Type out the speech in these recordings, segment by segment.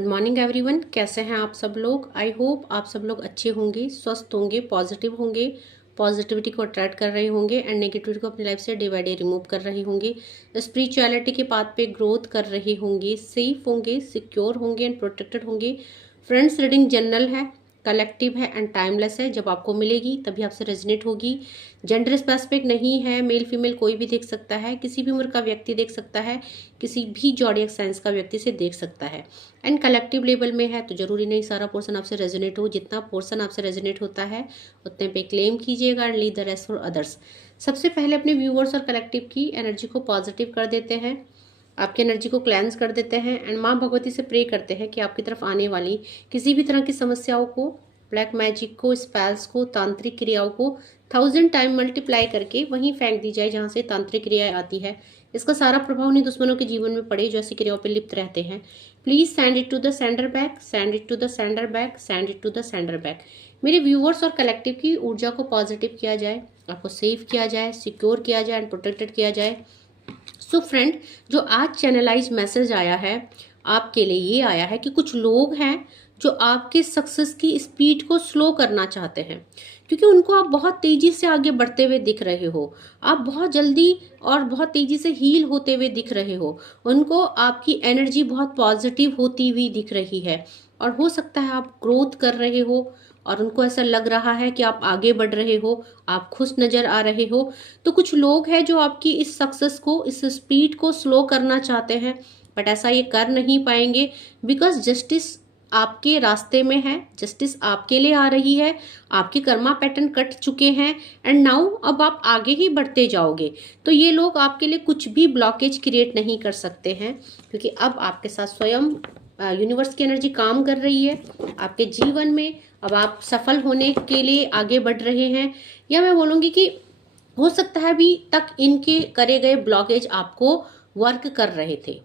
Good morning everyone. कैसे हैं आप सब लोग? आई होप आप सब लोग अच्छे होंगे, स्वस्थ होंगे, पॉजिटिव होंगे, पॉजिटिविटी को अट्रैक्ट कर रहे होंगे एंड नेगेटिविटी को अपनी लाइफ से डे बाय डे रिमूव कर रहे होंगे, स्पिरिचुअलिटी के पाथ पे ग्रोथ कर रहे होंगे, सेफ होंगे, सिक्योर होंगे एंड प्रोटेक्टेड होंगे। फ्रेंड्स, रीडिंग जनरल है, कलेक्टिव है एंड टाइमलेस है। जब आपको मिलेगी तभी आपसे रेजोनेट होगी। जेंडर स्पेसिफिक नहीं है, मेल फीमेल कोई भी देख सकता है, किसी भी उम्र का व्यक्ति देख सकता है, किसी भी जॉडियक साइंस का व्यक्ति से देख सकता है एंड कलेक्टिव लेवल में है, तो जरूरी नहीं सारा पोर्शन आपसे रेजोनेट हो। जितना पोर्शन आपसे रेजोनेट होता है उतने पे क्लेम कीजिएगा and leave the rest for others. सबसे पहले अपने व्यूअर्स और कलेक्टिव की एनर्जी को पॉजिटिव कर देते हैं, आपकी एनर्जी को क्लेंस कर देते हैं एंड माँ भगवती से प्रे करते हैं कि आपकी तरफ आने वाली किसी भी तरह की समस्याओं को, ब्लैक मैजिक को, स्पेल्स को, तांत्रिक क्रियाओं को 1000 टाइम मल्टीप्लाई करके वहीं फेंक दी जाए जहाँ से तांत्रिक क्रियाएं आती है। इसका सारा प्रभाव उन्हीं दुश्मनों के जीवन में पड़े जो ऐसी क्रियाओं पर लिप्त रहते हैं। Please send it to the sender back, send it to the sender back, send it to the sender back. मेरे व्यूअर्स और कलेक्टिव की ऊर्जा को पॉजिटिव किया जाए, आपको सेव किया जाए, सिक्योर किया जाए एंड प्रोटेक्टेड किया जाए। सो फ्रेंड, जो आज चैनलाइज मैसेज आया है आपके लिए, ये आया है कि कुछ लोग हैं जो आपके सक्सेस की स्पीड को स्लो करना चाहते हैं, क्योंकि उनको आप बहुत तेजी से आगे बढ़ते हुए दिख रहे हो, आप बहुत जल्दी और बहुत तेजी से हील होते हुए दिख रहे हो, उनको आपकी एनर्जी बहुत पॉजिटिव होती हुई दिख रही है और हो सकता है आप ग्रोथ कर रहे हो और उनको ऐसा लग रहा है कि आप आगे बढ़ रहे हो, आप खुश नजर आ रहे हो। तो कुछ लोग हैं जो आपकी इस सक्सेस को, इस स्पीड को स्लो करना चाहते हैं, बट ऐसा ये कर नहीं पाएंगे बिकॉज जस्टिस आपके रास्ते में है, जस्टिस आपके लिए आ रही है, आपके कर्मा पैटर्न कट चुके हैं एंड नाउ अब आप आगे ही बढ़ते जाओगे। तो ये लोग आपके लिए कुछ भी ब्लॉकेज क्रिएट नहीं कर सकते हैं, क्योंकि अब आपके साथ स्वयं यूनिवर्स की एनर्जी काम कर रही है आपके जीवन में। अब आप सफल होने के लिए आगे बढ़ रहे हैं, या मैं बोलूँगी कि हो सकता है अभी तक इनके करे गए ब्लॉकेज आपको वर्क कर रहे थे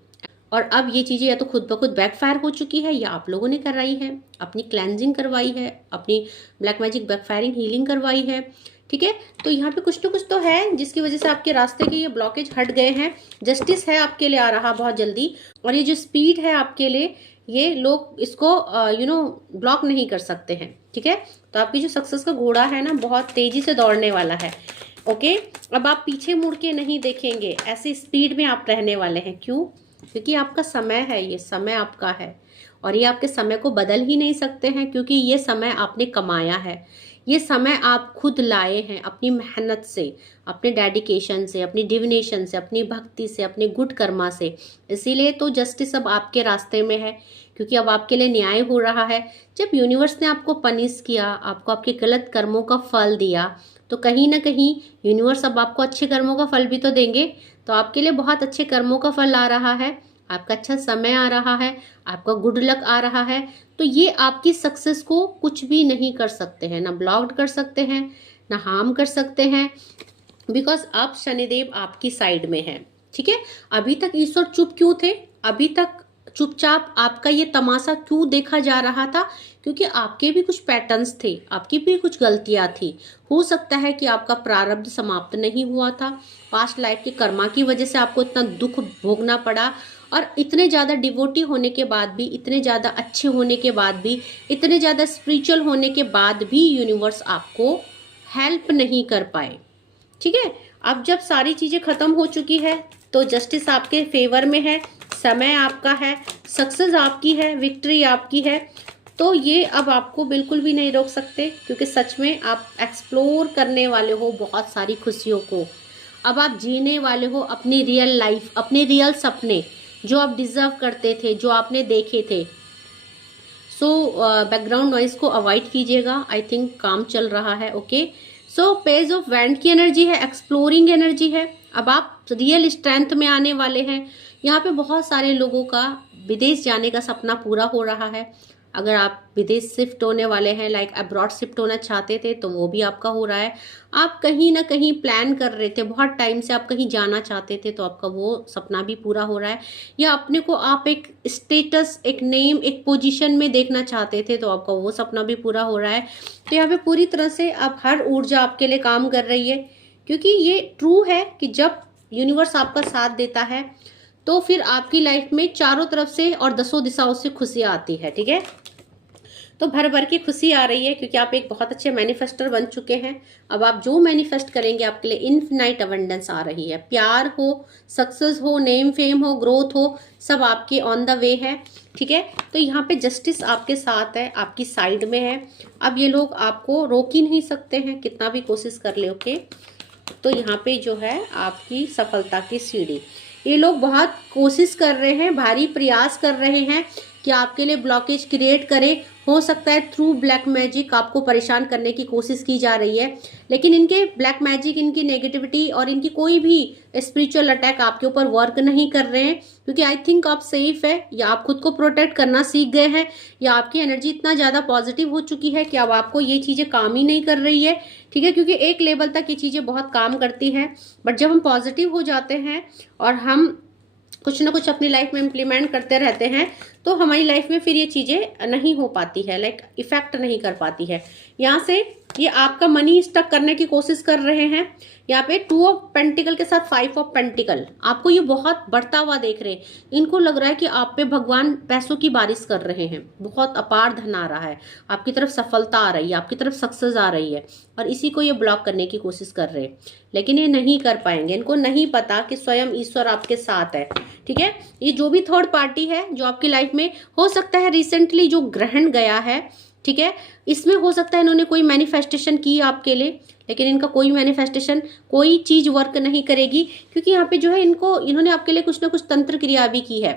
और अब ये चीज़ें या तो खुद ब खुद बैकफायर हो चुकी है या आप लोगों ने कराई है, अपनी क्लेंजिंग करवाई है, अपनी ब्लैक मैजिक बैकफायरिंग हीलिंग करवाई है। ठीक है, तो यहाँ पे कुछ तो कुछ तो है जिसकी वजह से आपके रास्ते के ये ब्लॉकेज हट गए हैं। जस्टिस है आपके लिए आ रहा बहुत जल्दी, और ये जो स्पीड है आपके लिए, ये लोग इसको ब्लॉक नहीं कर सकते हैं। ठीक है, तो आपकी जो सक्सेस का घोड़ा है ना, बहुत तेजी से दौड़ने वाला है। ओके, अब आप पीछे मुड़ के नहीं देखेंगे, ऐसी स्पीड में आप रहने वाले हैं। क्यों? क्योंकि आपका समय है, ये समय आपका है और ये आपके समय को बदल ही नहीं सकते हैं, क्योंकि ये समय आपने कमाया है, ये समय आप खुद लाए हैं अपनी मेहनत से, अपने डेडिकेशन से, अपनी डिविनेशन से, अपनी भक्ति से, अपने गुड कर्मा से। इसीलिए तो जस्टिस अब आपके रास्ते में है, क्योंकि अब आपके लिए न्याय हो रहा है। जब यूनिवर्स ने आपको पनिश किया, आपको आपके गलत कर्मों का फल दिया, तो कहीं ना कहीं यूनिवर्स अब आपको अच्छे कर्मों का फल भी तो देंगे। तो आपके लिए बहुत अच्छे कर्मों का फल आ रहा है, आपका अच्छा समय आ रहा है, आपका गुड लक आ रहा है। तो ये आपकी सक्सेस को कुछ भी नहीं कर सकते हैं, ना ब्लॉक्ड कर सकते हैं, ना हार्म कर सकते हैं, बिकॉज आप शनिदेव आपकी साइड में है। ठीक है, अभी तक ईश्वर चुप क्यों थे? अभी तक चुपचाप आपका ये तमाशा क्यों देखा जा रहा था? क्योंकि आपके भी कुछ पैटर्न्स थे, आपकी भी कुछ गलतियां थी। हो सकता है कि आपका प्रारब्ध समाप्त नहीं हुआ था, पास्ट लाइफ के कर्मा की वजह से आपको इतना दुख भोगना पड़ा, और इतने ज़्यादा डिवोटी होने के बाद भी, इतने ज़्यादा अच्छे होने के बाद भी, इतने ज़्यादा स्पिरिचुअल होने के बाद भी यूनिवर्स आपको हेल्प नहीं कर पाए। ठीक है, अब जब सारी चीज़ें ख़त्म हो चुकी है तो जस्टिस आपके फेवर में है, समय आपका है, सक्सेस आपकी है, विक्ट्री आपकी है। तो ये अब आपको बिल्कुल भी नहीं रोक सकते, क्योंकि सच में आप एक्सप्लोर करने वाले हो बहुत सारी खुशियों को। अब आप जीने वाले हो अपनी रियल लाइफ, अपने रियल सपने जो आप डिजर्व करते थे, जो आपने देखे थे। सो बैकग्राउंड नॉइज को अवॉइड कीजिएगा, आई थिंक काम चल रहा है। Okay, so page of wand की एनर्जी है, एक्सप्लोरिंग एनर्जी है। अब आप रियल स्ट्रेंथ में आने वाले हैं। यहाँ पे बहुत सारे लोगों का विदेश जाने का सपना पूरा हो रहा है। अगर आप विदेश शिफ्ट होने वाले हैं, लाइक अब्रॉड शिफ्ट होना चाहते थे, तो वो भी आपका हो रहा है। आप कहीं ना कहीं प्लान कर रहे थे, बहुत टाइम से आप कहीं जाना चाहते थे, तो आपका वो सपना भी पूरा हो रहा है। या अपने को आप एक स्टेटस, एक नेम, एक पोजीशन में देखना चाहते थे, तो आपका वो सपना भी पूरा हो रहा है। तो यहाँ पे पूरी तरह से आप हर ऊर्जा आपके लिए काम कर रही है, क्योंकि ये ट्रू है कि जब यूनिवर्स आपका साथ देता है तो फिर आपकी लाइफ में चारों तरफ से और दसों दिशाओं से खुशियाँ आती है। ठीक है, तो भर भर की खुशी आ रही है क्योंकि आप एक बहुत अच्छे मैनिफेस्टर बन चुके हैं। अब आप जो मैनिफेस्ट करेंगे आपके लिए इनफिनाइट अबंडेंस आ रही है। प्यार हो, सक्सेस हो, नेम फेम हो, ग्रोथ हो, सब आपके ऑन द वे है। ठीक है, तो यहाँ पे जस्टिस आपके साथ है, आपकी साइड में है। अब ये लोग आपको रोक ही नहीं सकते हैं कितना भी कोशिश कर ले। ओके, तो यहाँ पे जो है आपकी सफलता की सीढ़ी, ये लोग बहुत कोशिश कर रहे हैं, भारी प्रयास कर रहे हैं कि आपके लिए ब्लॉकेज क्रिएट करें। हो सकता है थ्रू ब्लैक मैजिक आपको परेशान करने की कोशिश की जा रही है, लेकिन इनके ब्लैक मैजिक, इनकी नेगेटिविटी और इनकी कोई भी स्पिरिचुअल अटैक आपके ऊपर वर्क नहीं कर रहे हैं, क्योंकि आई थिंक आप सेफ है, या आप खुद को प्रोटेक्ट करना सीख गए हैं, या आपकी एनर्जी इतना ज़्यादा पॉजिटिव हो चुकी है कि अब आपको ये चीज़ें काम ही नहीं कर रही है। ठीक है, क्योंकि एक लेवल तक ये चीज़ें बहुत काम करती हैं, बट जब हम पॉजिटिव हो जाते हैं और हम कुछ ना कुछ अपनी लाइफ में इम्प्लीमेंट करते रहते हैं, तो हमारी लाइफ में फिर ये चीज़ें नहीं हो पाती है, लाइक इफेक्ट नहीं कर पाती है। यहाँ से ये आपका मनी स्टक करने की कोशिश कर रहे हैं। यहाँ पे 2 ऑफ पेंटिकल के साथ 5 ऑफ पेंटिकल, आपको ये बहुत बढ़ता हुआ देख रहे हैं। इनको लग रहा है कि आप पे भगवान पैसों की बारिश कर रहे हैं, बहुत अपार धन आ रहा है, आपकी तरफ सफलता आ रही है, आपकी तरफ सक्सेस आ रही है, और इसी को ये ब्लॉक करने की कोशिश कर रहे हैं, लेकिन ये नहीं कर पाएंगे। इनको नहीं पता कि स्वयं ईश्वर आपके साथ है। ठीक है, ये जो भी थर्ड पार्टी है जो आपकी लाइफ में, हो सकता है रिसेंटली जो ग्रहण गया है, ठीक है, इसमें हो सकता है इन्होंने कोई मैनिफेस्टेशन की आपके लिए, लेकिन इनका कोई मैनिफेस्टेशन, कोई चीज वर्क नहीं करेगी, क्योंकि यहाँ पे जो है इन्होंने आपके लिए कुछ ना कुछ तंत्र क्रिया भी की है,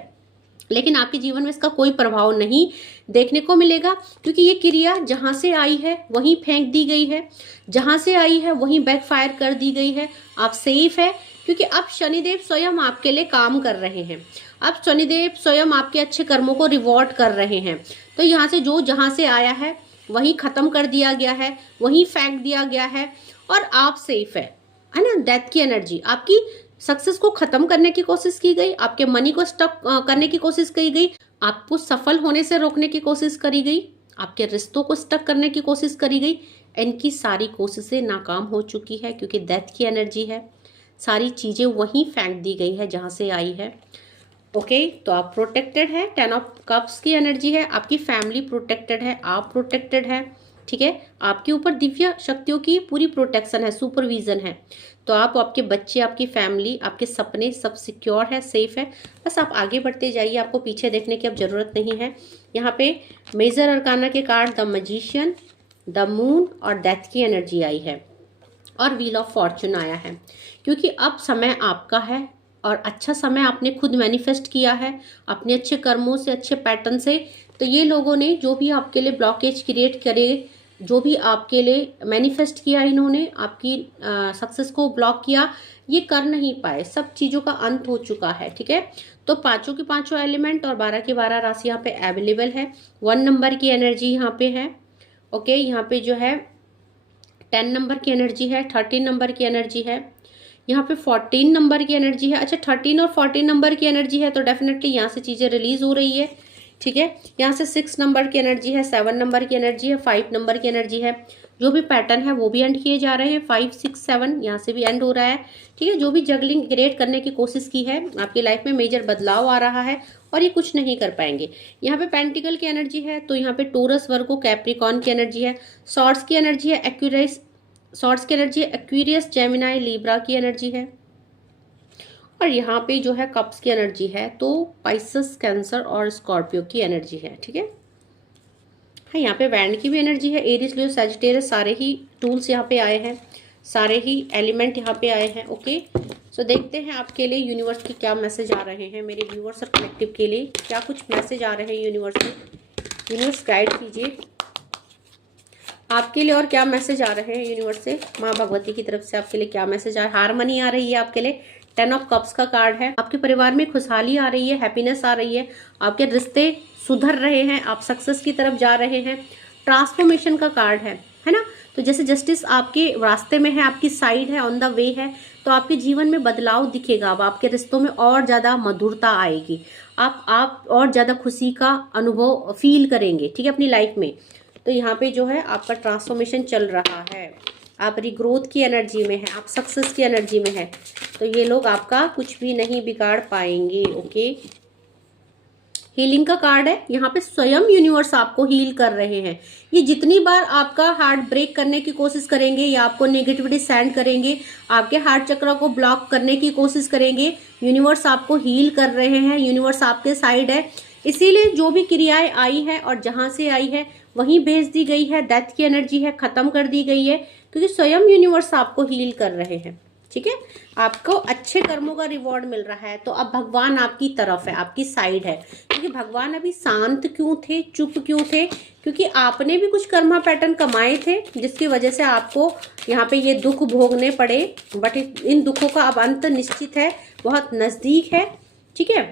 लेकिन आपके जीवन में इसका कोई प्रभाव नहीं देखने को मिलेगा, क्योंकि ये क्रिया जहां से आई है वहीं फेंक दी गई है, जहां से आई है वहीं बैकफायर कर दी गई है। आप सेफ है, क्योंकि अब शनिदेव स्वयं आपके लिए काम कर रहे हैं, अब शनिदेव स्वयं आपके अच्छे कर्मों को रिवॉर्ड कर रहे हैं। तो यहाँ से जो जहां से आया है वहीं खत्म कर दिया गया है, वहीं फेंक दिया गया है, और आप सेफ है ना। डेथ की एनर्जी, आपकी सक्सेस को खत्म करने की कोशिश की गई, आपके मनी को स्टक करने की कोशिश की गई, आपको सफल होने से रोकने की कोशिश करी गई, आपके रिश्तों को स्टक करने की कोशिश करी गई। इनकी सारी कोशिशें नाकाम हो चुकी है, क्योंकि डेथ की एनर्जी है, सारी चीजें वहीं फेंक दी गई है जहां से आई है। ओके, तो आप प्रोटेक्टेड है। 10 ऑफ कप्स की एनर्जी है, आपकी फैमिली प्रोटेक्टेड है, आप प्रोटेक्टेड है। ठीक है, आपके ऊपर दिव्य शक्तियों की पूरी प्रोटेक्शन है, सुपरविजन है। तो आप, आपके बच्चे, आपकी फैमिली, आपके सपने सब सिक्योर है, सेफ है। बस आप आगे बढ़ते जाइए, आपको पीछे देखने की अब जरूरत नहीं है। यहाँ पे मेजर अरकाना के card the magician, the moon और डेथ की एनर्जी आई है, और व्हील ऑफ फॉर्चून आया है, क्योंकि अब समय आपका है, और अच्छा समय आपने खुद मैनिफेस्ट किया है अपने अच्छे कर्मों से, अच्छे पैटर्न से। तो ये लोगों ने जो भी आपके लिए ब्लॉकेज क्रिएट करे, जो भी आपके लिए मैनिफेस्ट किया, इन्होंने आपकी सक्सेस को ब्लॉक किया, ये कर नहीं पाए, सब चीज़ों का अंत हो चुका है। ठीक है, तो 5 की 5 एलिमेंट और 12 की 12 राशि यहाँ पे अवेलेबल है। 1 नंबर की एनर्जी यहाँ पे है। ओके, यहाँ पे जो है 10 नंबर की एनर्जी है, 13 नंबर की एनर्जी है, यहाँ पे 14 नंबर की एनर्जी है। अच्छा, 13 और 14 नंबर की एनर्जी है, तो डेफिनेटली यहाँ से चीज़ें रिलीज हो रही है। ठीक है, यहाँ से 6 नंबर की एनर्जी है, 7 नंबर की एनर्जी है, 5 नंबर की एनर्जी है। जो भी पैटर्न है वो भी एंड किए जा रहे हैं, 5, 6, 7 यहाँ से भी एंड हो रहा है। ठीक है, जो भी जगलिंग क्रिएट करने की कोशिश की है, आपकी लाइफ में मेजर बदलाव आ रहा है, और ये कुछ नहीं कर पाएंगे। यहाँ पे पेंटिकल की एनर्जी है, तो यहाँ पे टोरस, वर्गो, कैप्रिकॉन की एनर्जी है। सॉर्ड्स की एनर्जी है, एक्वेरियस, जेमिनाई, लिब्रा की एनर्जी है। और यहाँ पे जो है कप्स की एनर्जी है, तो पाइसेस, कैंसर और स्कॉर्पियो की एनर्जी है। ठीक है, हाँ, यहाँ पे वैंड की भी एनर्जी है, एरिस, लियो, सैजिटेरियस, सारे ही टूल्स यहाँ पे आए हैं, सारे ही एलिमेंट यहाँ पे आए हैं। ओके, सो देखते हैं आपके लिए यूनिवर्स के क्या मैसेज आ रहे हैं, मेरे व्यूअर्स और कलेक्टिव के लिए क्या कुछ मैसेज आ रहे हैं यूनिवर्स से। यूनिवर्स गाइड कीजिए आपके लिए, और क्या मैसेज आ रहे हैं यूनिवर्स से। माँ भगवती की तरफ से आपके लिए क्या मैसेज आ रहा है। हारमनी आ रही है आपके लिए, 10 ऑफ कप्स का कार्ड है। आपके परिवार में खुशहाली आ रही है, हैप्पीनेस आ रही है, आपके रिश्ते सुधर रहे हैं, आप सक्सेस की तरफ जा रहे हैं। ट्रांसफॉर्मेशन का कार्ड है ना। तो जैसे जस्टिस आपके रास्ते में है, आपकी साइड है, ऑन द वे है, तो आपके जीवन में बदलाव दिखेगा। अब आपके रिश्तों में और ज़्यादा मधुरता आएगी, आप और ज़्यादा खुशी का अनुभव फील करेंगे। ठीक है, अपनी लाइफ में। तो यहाँ पे जो है आपका ट्रांसफॉर्मेशन चल रहा है। आप रिग्रोथ की एनर्जी में है, आप सक्सेस की एनर्जी में है, तो ये लोग आपका कुछ भी नहीं बिगाड़ पाएंगे। ओके, हीलिंग का कार्ड है, यहाँ पे स्वयं यूनिवर्स आपको हील कर रहे हैं। ये जितनी बार आपका हार्ट ब्रेक करने की कोशिश करेंगे या आपको नेगेटिविटी सेंड करेंगे, आपके हार्ट चक्र को ब्लॉक करने की कोशिश करेंगे, यूनिवर्स आपको हील कर रहे हैं, यूनिवर्स आपके साइड है। इसीलिए जो भी क्रियाएं आई है और जहां से आई है वहीं भेज दी गई है, डेथ की एनर्जी है खत्म कर दी गई है, क्योंकि स्वयं यूनिवर्स आपको हील कर रहे हैं। ठीक है, आपको अच्छे कर्मों का रिवॉर्ड मिल रहा है, तो अब भगवान आपकी तरफ है, आपकी साइड है। क्योंकि भगवान अभी शांत क्यों थे, चुप क्यों थे, क्योंकि आपने भी कुछ कर्मा पैटर्न कमाए थे जिसकी वजह से आपको यहाँ पे ये दुख भोगने पड़े, बट इन दुखों का अब अंत निश्चित है, बहुत नजदीक है। ठीक है,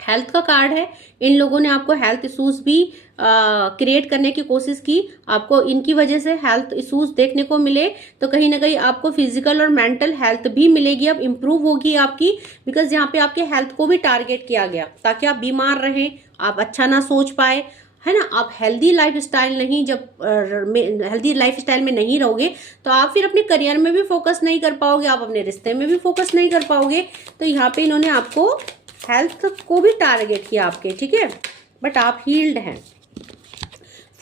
हेल्थ का कार्ड है, इन लोगों ने आपको हेल्थ इश्यूज भी क्रिएट करने की कोशिश की, आपको इनकी वजह से हेल्थ इश्यूज देखने को मिले, तो कहीं ना कहीं आपको फिजिकल और मेंटल हेल्थ भी मिलेगी, अब इम्प्रूव होगी आपकी, बिकॉज यहाँ पे आपके हेल्थ को भी टारगेट किया गया ताकि आप बीमार रहें, आप अच्छा ना सोच पाए, है ना। आप हेल्दी लाइफ स्टाइल नहीं, जब हेल्दी लाइफ स्टाइल में नहीं रहोगे तो आप फिर अपने करियर में भी फोकस नहीं कर पाओगे, आप अपने रिश्ते में भी फोकस नहीं कर पाओगे। तो यहाँ पे इन्होंने आपको हेल्थ को भी टारगेट किया आपके, ठीक है, बट आप हील्ड हैं।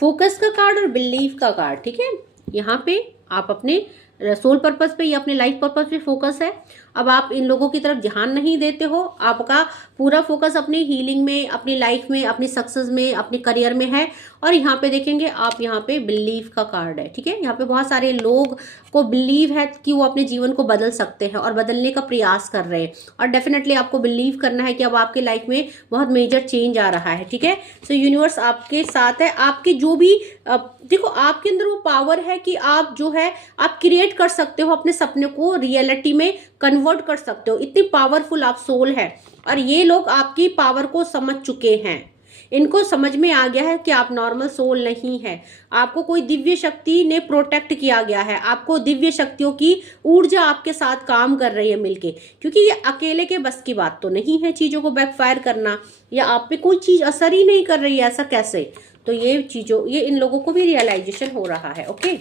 फोकस का कार्ड और बिलीफ का कार्ड, ठीक है, यहाँ पे आप अपने सोल पर्पस पे या अपने लाइफ पर्पस पे फोकस है। अब आप इन लोगों की तरफ ध्यान नहीं देते हो, आपका पूरा फोकस अपनी हीलिंग में, अपनी लाइफ में, अपनी सक्सेस में, अपने करियर में है। और यहाँ पे देखेंगे आप, यहाँ पे बिलीव का कार्ड है, ठीक है, यहाँ पे बहुत सारे लोग को बिलीव है कि वो अपने जीवन को बदल सकते हैं और बदलने का प्रयास कर रहे हैं, और डेफिनेटली आपको बिलीव करना है कि अब आपके लाइफ में बहुत मेजर चेंज आ रहा है। ठीक है, सो यूनिवर्स आपके साथ है, आपके जो भी देखो आपके अंदर वो पावर है कि आप जो है आप क्रिएट कर सकते हो, अपने सपने को रियलिटी में कन्वर्ट कर सकते हो, इतनी पावरफुल आप सोल है। और ये लोग आपकी पावर को समझ चुके हैं, इनको समझ में आ गया है कि आप नॉर्मल सोल नहीं है, आपको कोई दिव्य शक्ति ने प्रोटेक्ट किया गया है, आपको दिव्य शक्तियों की ऊर्जा आपके साथ काम कर रही है मिलके, क्योंकि ये अकेले के बस की बात तो नहीं है चीजों को बैकफायर करना, या आप पे कोई चीज असर ही नहीं कर रही है, ऐसा कैसे। तो ये चीजों, ये इन लोगों को भी रियलाइजेशन हो रहा है। ओके,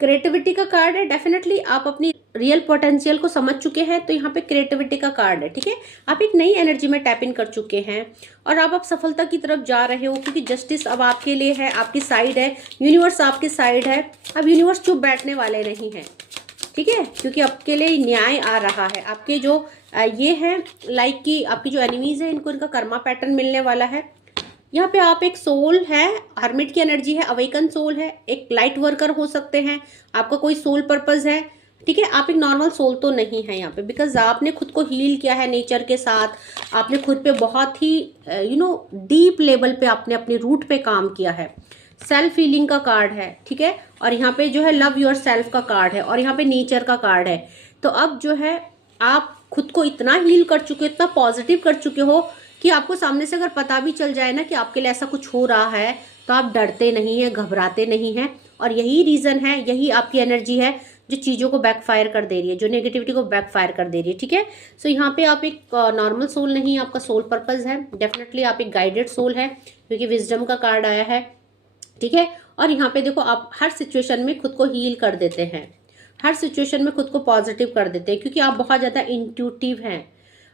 क्रिएटिविटी का कार्ड है, डेफिनेटली आप अपनी रियल पोटेंशियल को समझ चुके हैं, तो यहाँ पे क्रिएटिविटी का कार्ड है। ठीक है, आप एक नई एनर्जी में टैप इन कर चुके हैं और अब आप सफलता की तरफ जा रहे हो, क्योंकि जस्टिस अब आपके लिए है, आपकी साइड है, यूनिवर्स आपकी साइड है। अब यूनिवर्स चुप बैठने वाले नहीं है, ठीक है, क्योंकि आपके लिए न्याय आ रहा है। आपके जो ये है लाइक कि आपकी जो एनिमीज है, इनको इनका कर्मा पैटर्न मिलने वाला है। यहाँ पे आप एक सोल है, हर्मिट की एनर्जी है, अवेकन सोल है, एक लाइट वर्कर हो सकते हैं, आपका कोई सोल पर्पस है। ठीक है, आप एक नॉर्मल सोल तो नहीं है यहाँ पे, बिकॉज आपने खुद को हील किया है नेचर के साथ, आपने खुद पे बहुत ही डीप लेवल पे आपने अपने रूट पे काम किया है। सेल्फ हीलिंग का कार्ड है, ठीक है, और यहाँ पे जो है लव योर सेल्फ का कार्ड है, और यहाँ पे नेचर का कार्ड है। तो अब जो है आप खुद को इतना हील कर चुके हो, इतना पॉजिटिव कर चुके हो कि आपको सामने से अगर पता भी चल जाए ना कि आपके लिए ऐसा कुछ हो रहा है, तो आप डरते नहीं है, घबराते नहीं है। और यही रीजन है, यही आपकी एनर्जी है जो चीज़ों को बैकफायर कर दे रही है, जो नेगेटिविटी को बैकफायर कर दे रही है। ठीक है, सो यहाँ पे आप एक नॉर्मल सोल नहीं, आपका सोल पर्पस है, डेफिनेटली आप एक गाइडेड सोल है, क्योंकि विजडम का कार्ड आया है। ठीक है, और यहाँ पे देखो आप हर सिचुएशन में खुद को हील कर देते हैं, हर सिचुएशन में खुद को पॉजिटिव कर देते हैं, क्योंकि आप बहुत ज़्यादा इंट्यूटिव हैं।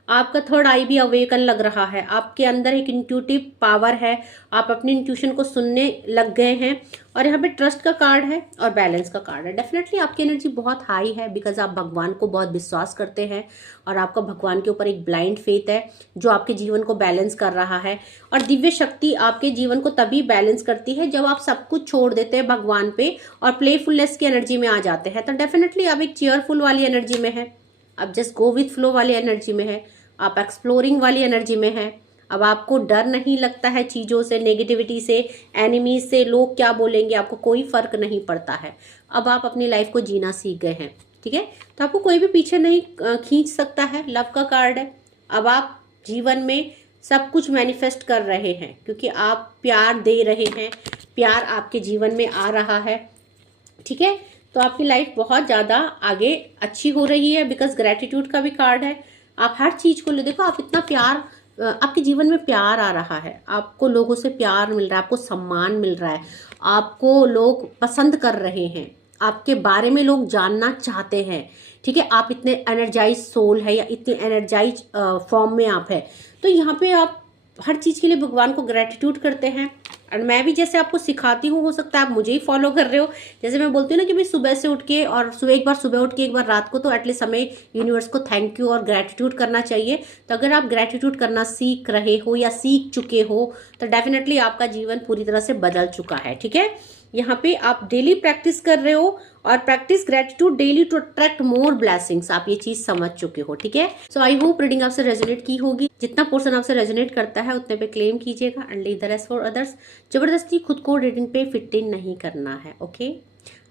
आपका थर्ड आई भी अवेकन लग रहा है, आपके अंदर एक इंट्यूटिव पावर है, आप अपनी इंट्यूशन को सुनने लग गए हैं। और यहाँ पे ट्रस्ट का कार्ड है और बैलेंस का कार्ड है। डेफिनेटली आपकी एनर्जी बहुत हाई है, बिकॉज आप भगवान को बहुत विश्वास करते हैं और आपका भगवान के ऊपर एक ब्लाइंड फेथ है जो आपके जीवन को बैलेंस कर रहा है। और दिव्य शक्ति आपके जीवन को तभी बैलेंस करती है जब आप सब कुछ छोड़ देते हैं भगवान पे और प्लेफुलनेस की एनर्जी में आ जाते हैं। तो डेफिनेटली आप एक चेयरफुल वाली एनर्जी में है, आप जस्ट गो विथ फ्लो वाली एनर्जी में है, आप एक्सप्लोरिंग वाली एनर्जी में है। अब आपको डर नहीं लगता है चीज़ों से, नेगेटिविटी से, एनिमीज से, लोग क्या बोलेंगे, आपको कोई फर्क नहीं पड़ता है। अब आप अपनी लाइफ को जीना सीख गए हैं। ठीक है, तो आपको कोई भी पीछे नहीं खींच सकता है। लव का कार्ड है, अब आप जीवन में सब कुछ मैनिफेस्ट कर रहे हैं, क्योंकि आप प्यार दे रहे हैं, प्यार आपके जीवन में आ रहा है। ठीक है, तो आपकी लाइफ बहुत ज़्यादा आगे अच्छी हो रही है, बिकॉज ग्रेटिट्यूड का भी कार्ड है। आप हर चीज़ को देखो, आप इतना प्यार आपके जीवन में प्यार आ रहा है, आपको लोगों से प्यार मिल रहा है, आपको सम्मान मिल रहा है, आपको लोग पसंद कर रहे हैं, आपके बारे में लोग जानना चाहते हैं। ठीक है, आप इतने एनर्जाइज सोल है या इतने एनर्जाइज फॉर्म में आप है, तो यहाँ पे आप हर चीज़ के लिए भगवान को ग्रेटिट्यूड करते हैं। और मैं भी जैसे आपको सिखाती हूँ, हो सकता है आप मुझे ही फॉलो कर रहे हो। जैसे मैं बोलती हूँ ना कि भाई सुबह से उठ के, और एक बार सुबह उठ के एक बार रात को, तो एटलीस्ट हमें यूनिवर्स को थैंक यू और ग्रेटिट्यूड करना चाहिए। तो अगर आप ग्रेटिट्यूड करना सीख रहे हो या सीख चुके हो, तो डेफिनेटली आपका जीवन पूरी तरह से बदल चुका है। ठीक है, यहाँ पे आप डेली प्रैक्टिस कर रहे हो, और practice gratitude daily to attract more blessings, आप ये चीज समझ चुके हो। ठीक है, सो आई होप रीडिंग आपसे रेजोनेट की होगी। जितना पोर्शन आपसे रेजोनेट करता है उतने पे क्लेम कीजिएगा and leave the rest for others. जबरदस्ती खुद को रीडिंग पे फिट इन नहीं करना है। ओके,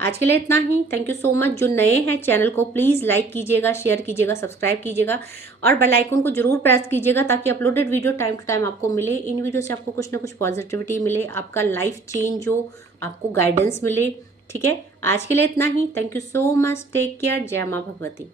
आज के लिए इतना ही। Thank you so much. जो नए हैं चैनल को प्लीज़ लाइक कीजिएगा, शेयर कीजिएगा, सब्सक्राइब कीजिएगा, और बेल आइकन को जरूर प्रेस कीजिएगा, ताकि uploaded video time to time आपको मिले। इन वीडियो से आपको कुछ ना कुछ पॉजिटिविटी मिले, आपका लाइफ चेंज हो, आपको गाइडेंस मिले। ठीक है, आज के लिए इतना ही। Thank you so much. Take care. जय माँ भगवती।